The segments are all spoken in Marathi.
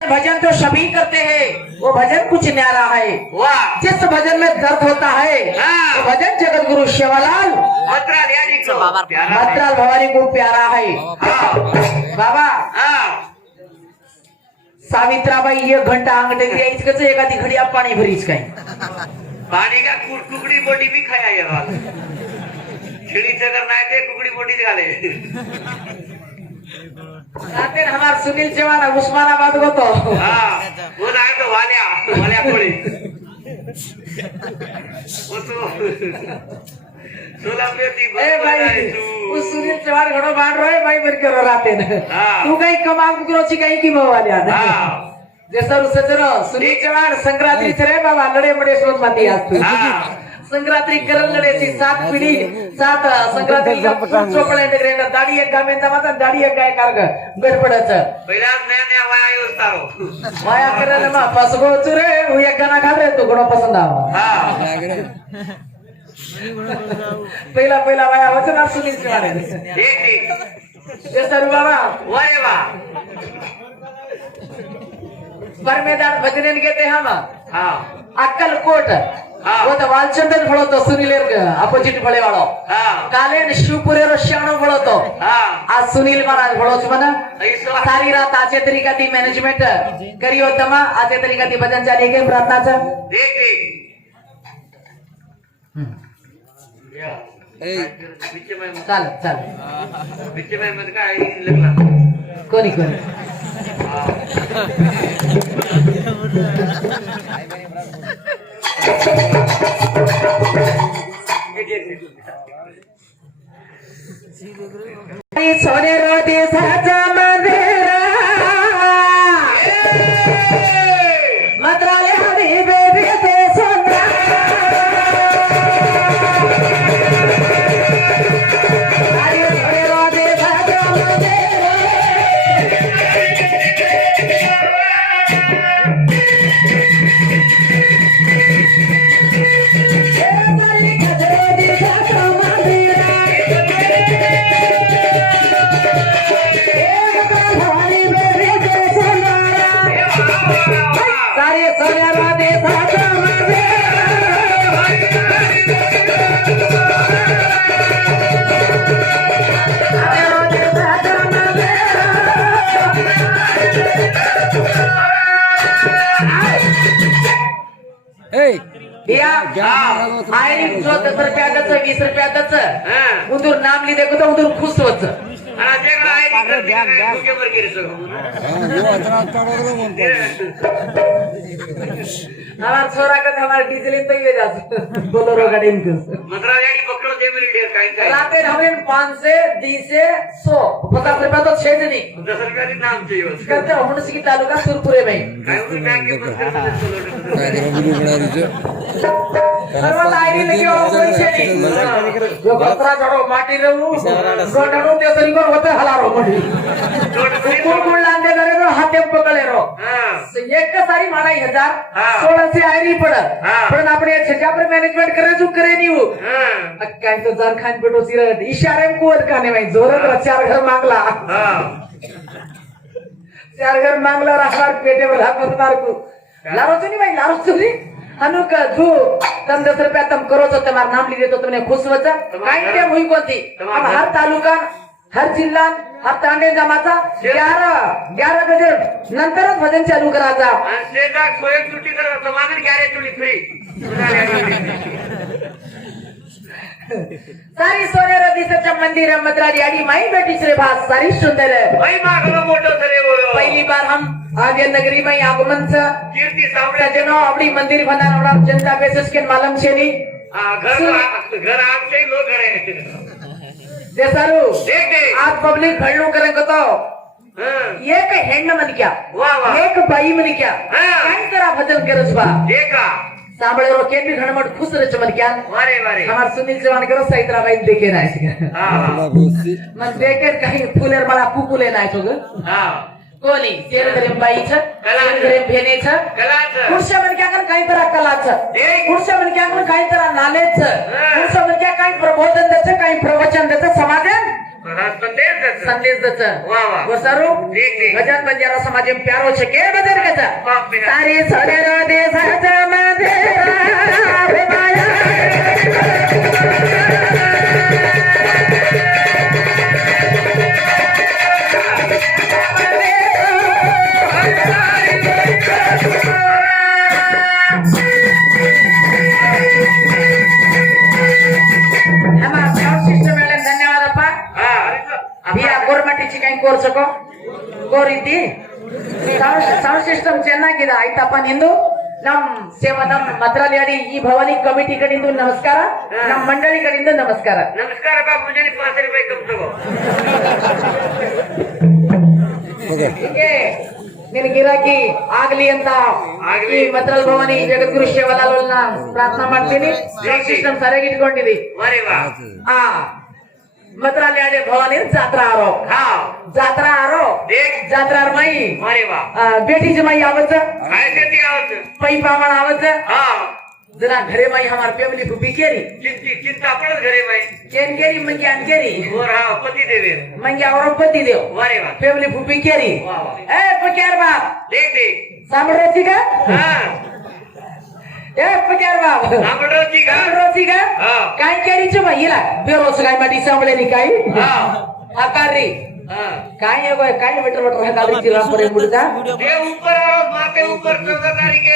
भजन तो सभी करते हैं, वो भजन कुछ न्यारा है। वाह जिस भजन में दर्द होता है वो भजन जगत गुरु शिवलाल मत्राल यानी को प्यारा है। मत्राल भवानी को प्यारा है। हाँ बाबा हाँ सावित्राबाई 1 घंटा अंगठे इसकच एखादी घडी आप पाणी भरीच काय पानी का कुकड़ी बोटी भी खाया ये वाला छिड़ी से करना है ते कुकड़ी बोटी डाले राते हमार सुनील चव्हाण उस्मानाबाद होतो। हाँ वो ना है तो वाल्या कोड़ी वो तो सोलापुर थी ए भाई वो सुनील चव्हाण घडो बांध रहे भाई बर करो राते हाँ। तू काही कमाल कुकरोची काही की मवाल्या हाँ जसं रुसजरो सुनील चव्हाण संक्रांती रे बाबा लढे मडे शोध माती असतो हाँ संक्रांती करल लढेची 7 पिढी 7 संक्रांती चोपडे इंटग्रेट दाढी एक गामेंचा माता दाढी एक काय कारग गडपडाचं पहिला नया वाया योस्तारो माया करायला मा पसगो चुरे उ एक गाना घाल रे तू घडो पसंद आव हाँ पहिला माया होतं ना सुनील चव्हाण ठीक ते सर बाबा वारे वाह परमेदार भजनेन घेते हम हाँ अक्कलकोट हाँ। वो तो वालचंदन फळतो सुनील अपोजिट फळेवाळो हाँ कालेन शिवपुरेरो श्याणो फळतो हाँ आज सुनील महाराज फळोच म्हणा ऐसो सारी रात आचे तरीका ती मॅनेजमेंट करियो तमा आचे तरीका ती भजन चाली के प्रार्थनाचं ठीक बीच में चाल बीच में मत का लगला कोणी सोने रोटी साचा मंदिरा मत्राले हरी बेबी ते सोना हरी सोने रोटी साचा मंदिरा हरी खजरोटी साचा मंदिरा हरी बेबी ते सोना सारे सोने रोटी साचा मंदिरा या आयरी जो 10 रुपयाचं 20 रुपयाचं हाँ उंदूर नाम लिहिले को तो उंदूर खुश होत अरे देखा आई के ऊपर गिर हमार छोरा का हमार डीजल तो ये जात बोलेरो गाड़ी में मद्रा यानी पकड़ो दे मेरी ढेर काई राते हमें 5 से 10 से 100 50 रुपया तो छेद नहीं 10 रुपया की नाम चाहिए उसका करते हुणसी की तालुका सुरपुरे में काय उस बैंक के मंदिर सर्व आईडी लगी हो कोई छे नहीं जो बकरा जड़ो माटी रहू गोडड़ो ते तरी को होते हलारो मडी कोण लांदे करे तो हाते पकड़े रो हां एक का सारी माना 1000 हाँ। 16 से आयरी पड़त हाँ। पण आपण एक छजा पर मैनेजमेंट करे जो करे नहीं वो हां काय तो जर खान पेटो सिरत इशारे में कोड काने भाई जोरत 4 घर मांगला हां 4 घर मांगला राहणार पेटे पर हात मतदार को लारो तो नहीं भाई लारो तो नहीं हनु का जो तम 10 रुपया तम करो तो तुम्हारा नाम लिखे तो तुमने खुश वचा काय ते हुई कोणती हम हर तालुका हर जिल्हा हर तांडे जमाचा 11 बजे नंतरच भजन चालू करायचा आणि शेता सोयक सुट्टी करत समाधान गॅरेज चुली फ्री सारी सोनेर दिसच्या मंदिर मद्राजी आडी माई बेटी श्री भास सारी सुंदर है भाई मागलो मोठो सरे बोलो पहली बार हम आगे नगरी में आगमन छ कीर्ती सावड्या जनो अपनी मंदिर बनाना जनता बेसिस के मालूम छे नी घर आपसे लोग घरे जे सारू देख आज पब्लिक भळणू करे को तो एक हेण्ण मन क्या वाह एक बाई मन क्या हाँ। काय करा भजन करस बा देखा सांभळे रो केन भी घणमट खुश रे चमन क्या वारे वारे हमार सुनील चव्हाण करो सैत्राबाई देखे नाही हां मन देखे काही फुलेर मला कुकुले नाही तो ग हां कोणी तेर घरे बाई छ तेर घरे भेने छ कलाच खुर्च्या मन क्या कर काही तरा कलाच देख खुर्च्या मन क्या कर काही तरा नालेच हाँ। खुर्च्या मन क्या काही प्रबोधन देते काही प्रवचन देते समाधान संदेश दच वाह, वाह. वो सारू ठीक, ठीक. भजन बंजारा समाज में प्यारो छे के बजर कचा बाप रे. तारी सरेरो देशाचा माधेरा रे माया हमारा साउंड सिस्टम वाले धन्यवाद अप्पा बिया गोरमಟ್ಟಿची ಕೈ ಕೋರ್ಸಕೋ ಕೋರಿದ್ದಿ ಸೌಂಡ್ ಸಿಸ್ಟಮ್ ಚೆನ್ನಾಗಿದೆ ಆಯ್ತಪ್ಪ ನಿಂದು ನಮ್ ಸೇವಾ ನಮ್ ಮಂತ್ರಾಲಯಡಿ ಈ ಭವಾನಿ ಕಮಿಟಿ ಕಡೆಯಿಂದ ನಮಸ್ಕಾರ ನಮ್ ಮಂಡಳಿ ಕಡೆಯಿಂದ ನಮಸ್ಕಾರ नमस्कार बाप मुझे 5 रुपए कम तगो ಹೀಗೆ ನಿನ್ ಗಿರಾಕಿ ಆಗ್ಲಿ ಅಂತ ಆಗ್ಲಿ. ಈ ಮಂತ್ರಾಲ ಭವಾನಿ ಜಗದ್ಗುರು ಸೇವಾಲಾಲನ ಪ್ರಾರ್ಥನಾ ಮಾಡ್ತೀನಿ ಸೌಂಡ್ ಸಿಸ್ಟಮ್ ಸರಿಯಾಗಿ ಇಟ್ಕೊಂಡಿದಿ वारे वाह ಆ ಮಂತ್ರಾಲಯ ಭವಾನಿ ಜಾತ್ರಾ ಆರೋ हाँ जात्रा आरो देख जात्रार माई वारे वाह बेटीची माई आवच काय ते आवत पै पावण आवच हाँ जरा घरे माई हमार फॅमिली फुबी केरी चिंता पडत घरे बाई केन केरी मंगी आन केरी और हा पती देवे मंगी आवरो पती देव वारे वाह फॅमिली फुबी केरी वाह, वाह. ए पक्यार बाप देख देख सामरोची का हाँ ए पक्यार बाप आमडोची का सामरोची का हा. काय केरीची माई हिला बेरोज काय माटी सांभळे नी काय हाँ आकारी हाँ काय आहे काय मीटर मीटर हकाली चिरा परे मुडका देव ऊपर आओ माते ऊपर 14 तारीख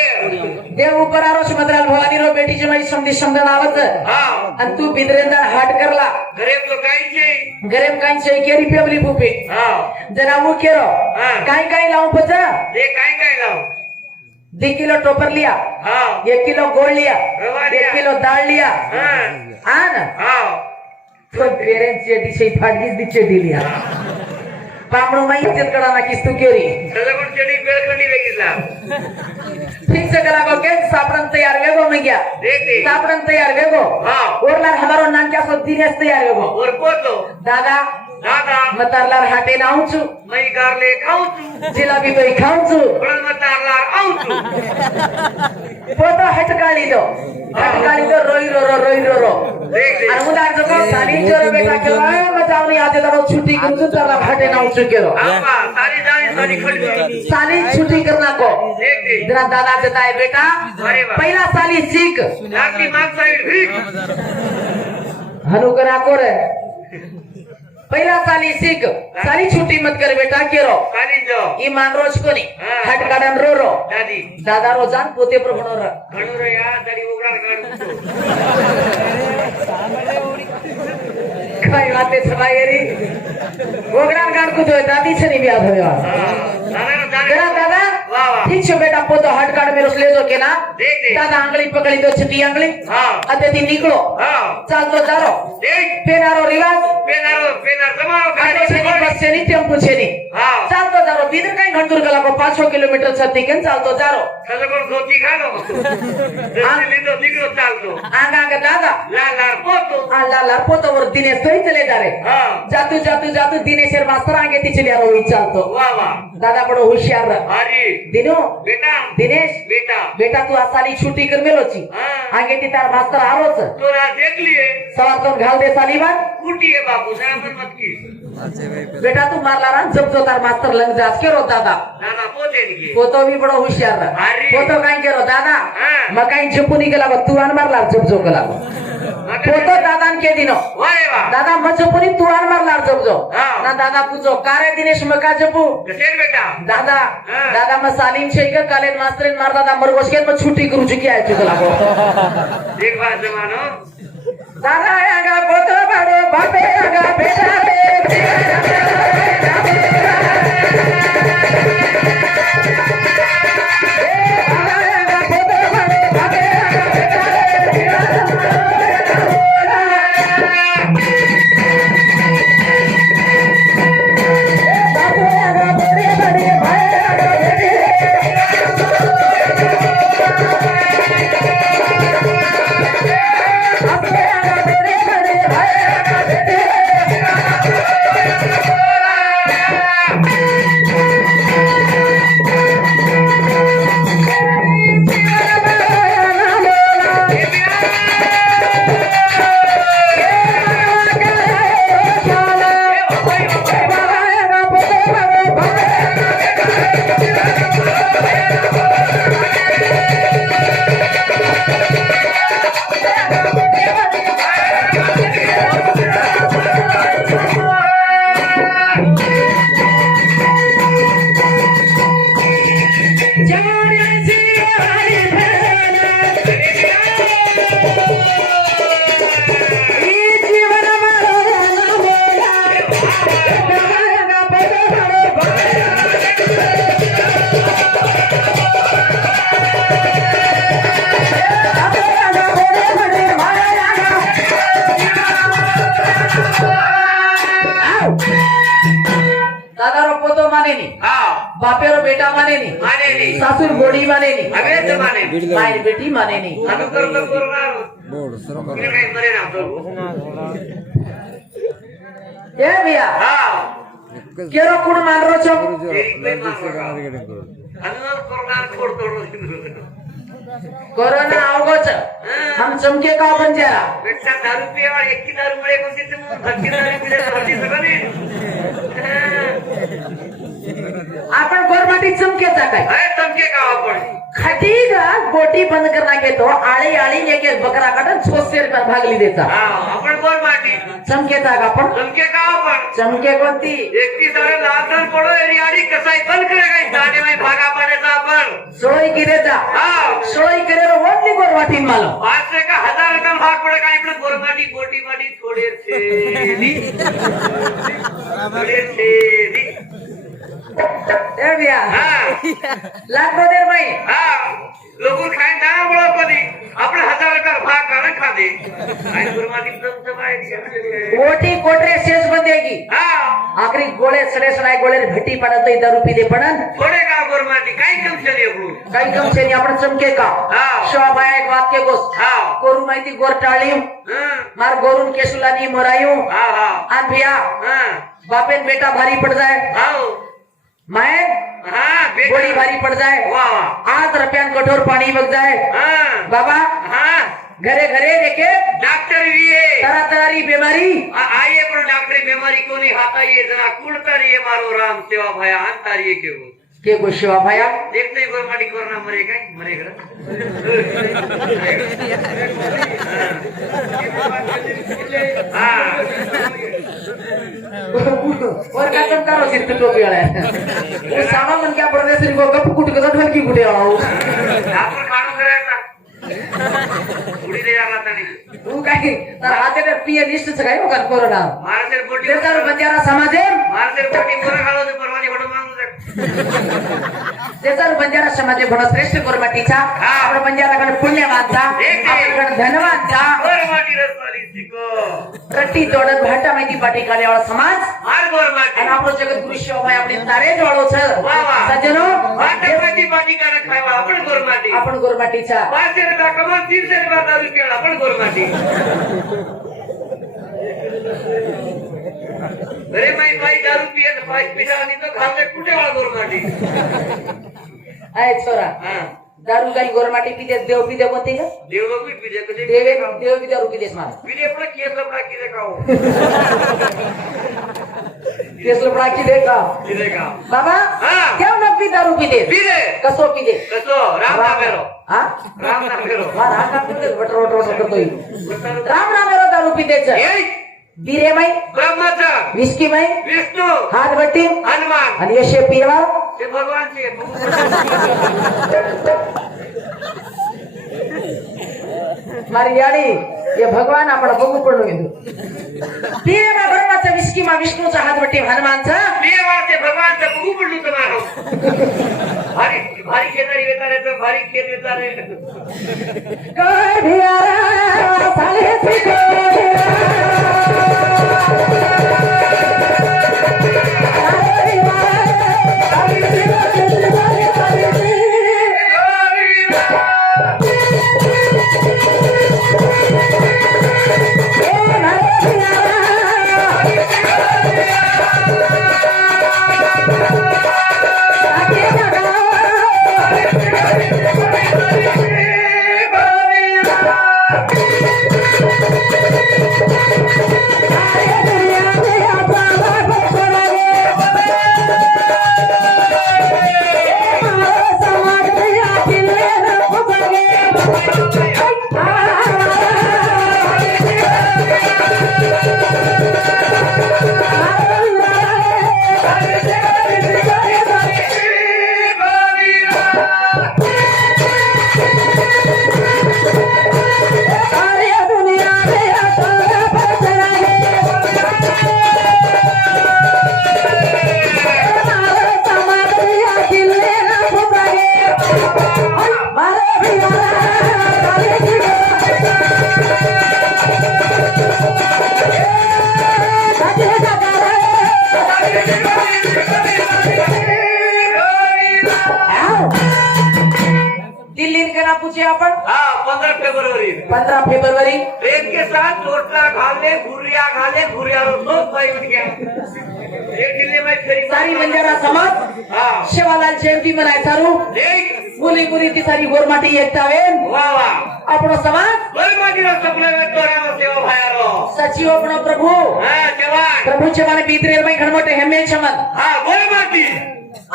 देव ऊपर आरो सुमद्राल भवानी रो बेटीची माई समधी समजण आवच हाँ आणि तू बिद्रेंदा हाट करला घरे तो काही छे गरम काय छै केरी फॅमिली फुपी हाँ जरा वो केरो हा. काय लावून पचा ते काय लाव 2 किलो टोपर लिया हाँ 1 किलो गोळ लिया रवा 1 लिया. किलो डाळ लिया हाँ आन हाँ तो पेरेंट्स दिशे फाडगीच दिचे दिलिया पामणो माई इज्जत कडाना किस्तू केरी सगळं चडी बेळखंडी वेगळीला ठीक से कला को के सापरन तैयार वेगो में गया देख देख सापरन तैयार वेगो हाँ ओरला हमारो नाम क्या सो दिनेश तैयार वेगो और पोतो दादा दादा मतारलार हाटे नाऊचू मई गारले खाऊचू जिलाबी तो खाऊचू पण मतारला आऊचू फोटो हटकाली दो रोई रो देख देख आणि उदार जको साली जोर बेटा केला मजावनी आते दरो छुट्टी करून तर हटे नाऊ चुकेलो आपा सारी जाणी सारी खडली साली छुट्टी करना को देख देख जरा दादा देता है बेटा अरे वाह पहिला साली सीख लाकी माग साइड भीख हनु करा को रे पहिला साली सीख साली छुट्टी मत कर बेटा केरो काली जो ईमान रोज कोनी हाँ. हट काढन रो दादी दादा रो जान पोते प्रभुनो र घणो रे या दादी उगराड काढतो काय वाते छबायरी ओगडान गाण कुतो दादी छनी ब्याह होया दादा दादा वाह वाह ठीक छे बेटा पोतो हट काढ मेरे ले जो के ना देख देख दादा आंगली पकड़ी दो छती आंगली हाँ अते ती निकलो हाँ चाल तो जारो देख पेनारो रिवाज पेनार समाओ ऑटो छेनी बस छेनी टेम्पो छेनी हाँ चाल तो जारो बिदर काय घंटूर गला को 5 किलोमीटर छती केन चाल तो जारो सगळं धोती घालो जल्दी लिदो निकलो चालतो आंगा आंगा दादा ला पोतो ला पोतो वर दिनेश तोही चले जा रे हाँ जातू दिनेशर मास्तर आगे ती चले रो चालतो वाह वाह दादा बड़ो होशियार रह हरी दिनो बेटा दिनेश बेटा तू आसाली छुट्टी कर मेलोची हाँ आगे ती तार मास्तर आरोच तोरा देख लिए सवार तो घाल दे साली बात कुटी है बापू सारा पण मत की बेटा तू मारला ना जब जो तार मास्तर लंग जास के रो दादा दादा पोते निके पोतो भी बड़ो होशियार रह अरे. पोतो काय के रो दादा हाँ. मकाई झुपुनी गेला तू आन मारला जब जो गेला पोतो दादा के दिनो वारे वाह दादा मजपुनी तू आन मारला जब जो हाँ. ना दादा पूछो कारे दिनेश मका जपू कसेर बेटा दादा हाँ. दादा मग सालीम शेख कालेन मास्तरीन मार दादा मरगोश के मग छुट्टी करू चुकी आहे चुकला देख बा जमानो दादा आगा पोतो बाडो बापे आगा बेटा रे माने नहीं, माने नहीं सासुर बोड़ी माने नहीं, हमें तो माने माई बेटी माने नहीं। हम तो कोरोना फिर कहीं मरे ना तो ए भैया हाँ केरो कुण मान रो छो? तेरी कोई मार रहा हम कोरोना छोड़ तोड़ कोरोना आओगो छ हम चमके का बन जा बेटा दारू पिए वाले एक की दारू मरे कोणती ते मग धक्के दारू पिले तर होती सगळं आपण गोरमाटी चमकेचा काय अरे चमके का आपण खटी का बोटी बंद करना के तो आळी आळी लेके बकरा काटन 600 रुपये भागली देता हा आपण कोण माटी चमकेचा का आपण चमके का आपण चमके कोणती एक की दारू लाखन पडो एरी आडी कसाई बंद करे काही दाणे में भागा पाण्याचा आपण सोळी किरेचा हा सोळी किरेरो ओटली गोरमाटी मालो 500 का 1000 रुपये भाग पडे काय आपलं गोरमाटी गोटी माटी थोडे थोडे ए भैया हा लाख दो देर भाई हा लोक खाय ना बोला कधी आपण 1000 रुपये भाग काढा खादे आणि गोरमाटी तुमचं काय ओटी कोटरे शेष बंदेगी हा आखरी गोळे सडे सडाय गोळे भेटी पडत दारू पिले पडन थोडे का गोरमाटी काही कम चले आपण काही कम से नहीं आपण चमके का हा शोभा एक बात के गोस हा कोरू माहिती गोर टाळी मार गोरून केसुलानी मरायू हा हा आन भैया हा बापेन बेटा भारी पड़ जाए हाओ मैं हा बोली भारी पड़ जाए वाह वाह 8 रुपयान कठोर पाणी बग जाए हा बाबा हा घरे घरे देखे डॉक्टर भी है तरह तरारी बीमारी आइए पर डॉक्टर बीमारी को नहीं खाता ये जरा कुलतर ये मारो राम सेवा भया अंतर ये के वो के को शिवा भया देखते ही गोरमाटी कोरोना मरे काय मरे गरा हाँ और का तुम करो सिर पे टोपी वाला वो सामा मन क्या पड़ने सिर को कप कुट के ढल की कुटे आओ आपण खाणं करायचा उडी दे याला तनी तू काय तर हाते ते पिए लिस्ट छ काय का कोरोना मारते बोटी देतार बंजारा समाजे मारते बोटी कोरा खालो ते परवानी फोटो मागू दे देतार बंजारा समाजे भण श्रेष्ठ गोरमाटीचा आपण बंजाराकडे पुण्यवानचा आपल्याकडे धनवानचा गोरमाटी रसवाली सिको रट्टी तोडत भाटा माहिती पाटी काढेवाळा समाज मार गोरमाटी आणि આપણો જગતગુરુ શિવાભાઈ આપણી તારે જ વાળો છે વાહ વાહ સજ્જનો વાટામાંથી પાટી કાઢે ખાવા आपण गोरमाटी आपण गोरमाटीचा 500 रुपया कमाल 300 रुपया दारू प्याला आपण गोरमाटी अरे माई बाई दारू पियत पाच पिता आणि तो खाते कुठे वाला गोरमाटी आहे छोरा हा दारू काही गोरमाटी पिते देव पिते कोणते का देव लोग भी पिजे कसे देवे देव बी दारू पितेस मार पिजे पण केस लपडा किरे खाओ केस लपडा की देखा किरे का बाबा हा केव न पी दारू पिते पिजे कसो पिते कसो राम नामेरो हा राम नामेरो मार हा का पिते वटर वटर करतोय राम नामेरो दारू पिते छ ए बीरे माई ब्रह्माचा विस्की माई विष्णू हात बट्टी हनुमान आणि यशे पीवा ते भगवान चे मारी याडी ये भगवान आपण बघू पडलो येतो बीरे मा ब्रह्माचा विस्की मा विष्णूचा हात बट्टी हनुमानचा बिये वाचे भगवान चे बघू पडलो तुम्हाला भारी भारी खेतारी वेतारे तो भारी खेत वेतारे काय भियारा साले सिको पहुंचे आपण हाँ 15 फरवरी 15 फेब्रुआरी ट्रेन के साथ चोटला घाले घुरिया तो भाई उठ गया ये दिल्ली में खरी सारी बंजारा समाज हाँ शिवालाल जयंती मनाय सारू देख मुली मुली ती सारी गोरमाटी एकतावेन वाह वाह આપણો સમાજ कोई माजीरा सपने में तोरा सेवा भायारो સચિવ આપણો પ્રભુ हाँ जवान પ્રભુ ચવાને બીતરેલ માં ઘણમોટે હેમે છમન हाँ कोई माजी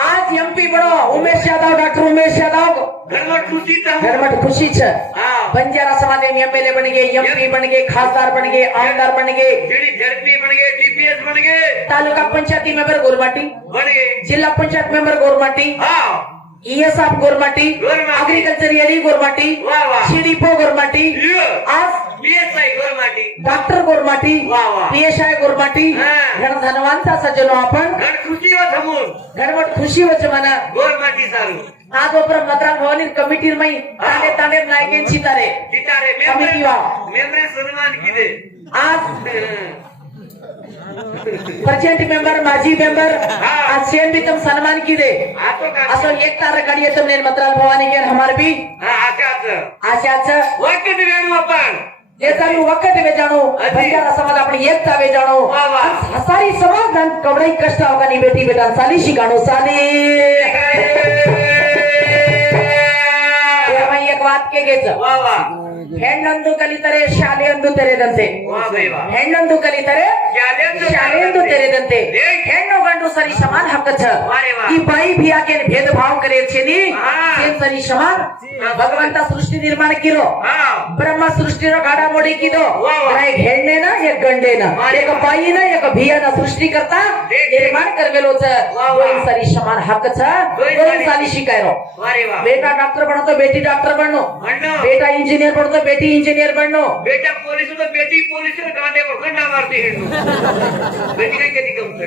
आज एमपी बनो उमेश यादव डॉक्टर उमेश यादव घरमट खुशी था घरमट खुशी छ हाँ बंजारा समाज में एमएलए बन गए एमपी बन गए खासदार बन गए आमदार बन गए जेडी झड़पी बन गए टीपीएस बन गए तालुका पंचायती मेंबर गोरमाटी बन गए जिला पंचायत मेंबर गोरमाटी हाँ ईएसआफ गोरमाटी गोरमाटी। एग्रीकल्चर एडी गोरमाटी वाह वाह सीडीपो गोरमाटी ये आज बीएसआई गोरमाटी डॉक्टर गोरमाटी वाह वाह पीएसआय गोरमाटी हाँ। घण धनवंता सज्जनो आपण घर खुशी व थमून घणमट खुशी वच मना गोरमाटी सारू आज ओपर मतदान भवनी कमिटी मई तांडे तांडे नायकेंची तारे सितारे कमिटी वा मेमरे सन्मान किदे आज प्रेसिडेंट मेंबर माजी मेंबर आज सेम भी तुम सम्मान की दे आतो का असो एक तार काढिये तुमने मतदान भवानी के हमार भी हाँ आशाच आशाच वक्त वेणू आपण जे सारी वखत वे जाणो बंजारा समाज आपण एकता वे जाणो वाह, वाह. हसारी समाधान कवडई कष्ट आवगानी बेटी बेटा साली शिकाणो साली एवं एक बात के गेच वाह वाह ಹೆಣ್ಣೊಂದು ಕಲಿತರೆ ಶಾಲೆಯೊಂದು ತೆರೆದಂತೆ वाह भाई वाह ಹೆಣ್ಣೊಂದು ಕಲಿತರೆ ಶಾಲೆಯೊಂದು ತೆರೆದಂತೆ ಹೆಣ್ಣು ಗಂಡು ಸರಿ ಸಮಾನ ಹಕ್ಕ छ वारे वाह ಈ ಬಾಯಿ भिया के भेदभाव करे छे नी हाँ. सेम सरी समान भगवंता सृष्टि निर्माण किरो हाँ ब्रह्म सृष्टि रो गाडा मोडी कीधो वाह, वाह. एक हेडने ना एक गंडे ना वारे एक वाह. बाई ना एक भिया ना सृष्टी करता देख. निर्माण करवेलो छ वाह, वाह. दोन सरी समान हक्क छ दोन दोन सारी- साली शिकायरो वारे वाह बेटा डॉक्टर बनो तो बेटी डॉक्टर बनो म्हणणं बेटा इंजिनियर बनो तो बेटी इंजिनियर बनो बेटा पोलीस तो बेटी पोलीस कांडे खंडा मारते हिंडू बेटी काय केली कमत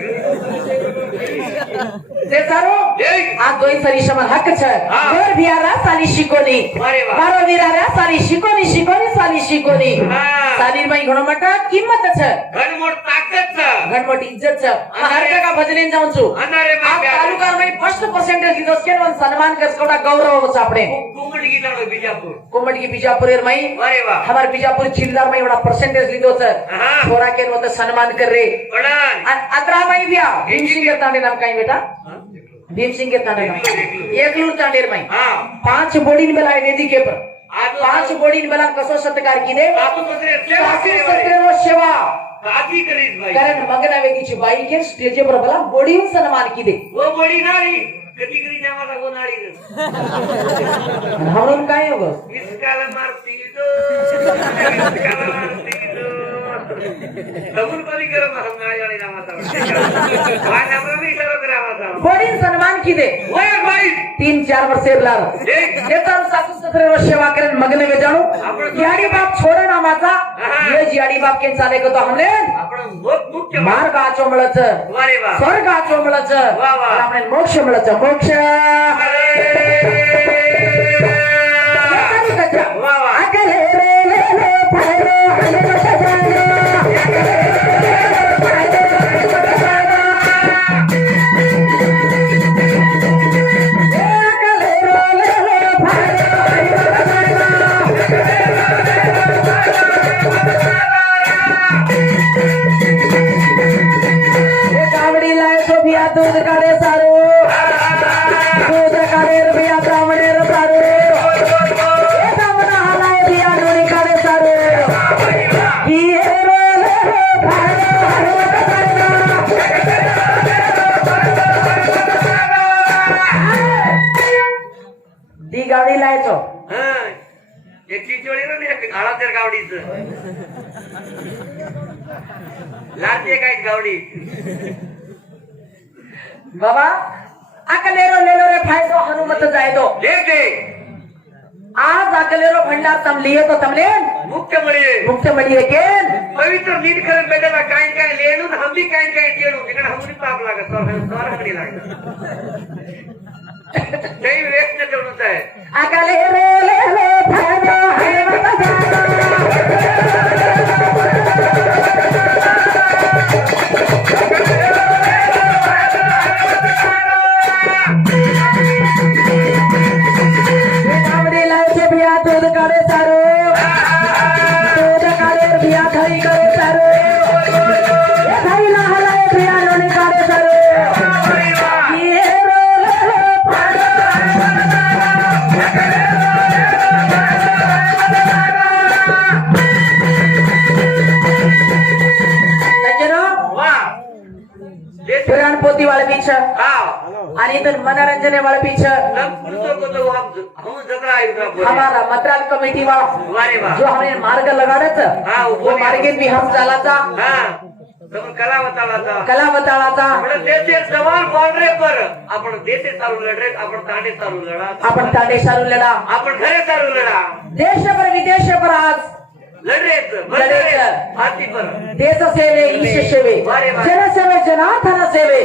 ते सारो आज दोन सरी समान हक्क छ हाँ. घर भियारा साली शिकोनी वारे वाह मारो वीरारा साली शिकोनी साली शिकोनी हाँ. साली बाई घणो मोठा किंमत छ घनमोट ताकद घण मोठी इज्जत छ हर जगह भजने जाऊं छु अनारे आज तालुका में फर्स्ट परसेंटेज लीधो છે ને સન્માન કરસ કોડા ગૌરવ છે આપણે कुंभट गीताड़ो बीजापुर કોમડકી બીજાપુર મઈ वारे वाह हमार बीजापुर जिल्ला में एवढा परसेंटेज लीधो છે हाँ. छोरा के नो सन्मान कर रे पडन अकरा मई बिया भीमसिंग के तांडे नाम काय बेटा भीमसिंग के तांडे नाम एकलूर तांडेर मई हाँ 5 बोडीन बेला वेदिके पर आज 5 बोडीन बेला कसो सत्कार किदे बापू कसरे सेवा सासू केली सत्रेनो सेवा काकी करीत भाई कारण मंगना वेदीची बाई के स्टेजवर बेला बोडीहून सन्मान किदे वो बडी नाळी कधी कधी जामाला वो नाळी म्हणून काय हो इसकाला मारती दो इसकाला मारती दो तमुन कोणी करम हम नाळी वाली नामाचा वाय नामा मी सर्व करावाचा बोडीन सन्मान किदे ओय भाई 3-4 वर्षे लार येतान सासू सत्रेनो सेवा करेन मगने वे जाणू याडी बाप छोडा ना माझा ये याडी बाप के चाले को तो हमने आपण मुख्य मार्ग आचो मिळच वारे वाह स्वर्ग आचो मिळच वाह, वाह. આપણે મોક્ષ मिळच मोक्ष वाह वाह अकले रे ले ले फायरो हले मत जानो अकले रे ले ले फायरो हले मत जानो कावडी लाय सोभिया दूध काढे सारो दूध काढे रुपया ब्राह्मणेर सारो ब्राह्मण हालाय बिया नोणी काढे सारो ही रे ले फायरो हले मत जानो दी गाडी लायचो हां एक चिचोळी रे एक आळातेर गावडीच लाते काय गावडी बाबा अकलेरो लेलो रे फायदो हनुमत जायदो लेते आज अकलेरो भंडार तम लिए तो तमले मुख्य मळी मुक्त मडिये केन पवित्र नीट करन बेटाला काय काय लेणू हम भी काय काय केणू तिकडे हमनी पाप लागत तर हमनी लागत ते व्यक्त करूनच आहे अकलेरो लेलो फायदो हनुमत जायदो गावडी लायचे बिया देश पुराण पोती वाले पीछे हाँ आणि इधर मनोरंजन वाले पीछे सब पुरुषों को तो हम जगह आयुद्ध बोले हमारा मतदान कमेटी वाला वारे वाह जो हमने मार्ग लगाडाच हाँ, वो मार्गे भी हम चालाचा हाँ તમે કલા બતાવતા कला बताळाचा આપણે દેશે સવાલ બોર્ડરે પર आपण देशे चालू लढरे आपण तांडे चालू लढा आपण तांडे सारू लढा आपण घरे चालू लढा देश पर विदेश पर आज लढरेच लढरेच. हाती पर देश सेवे ईश सेवे वारे वा. जनसेवे जनार्दन सेवे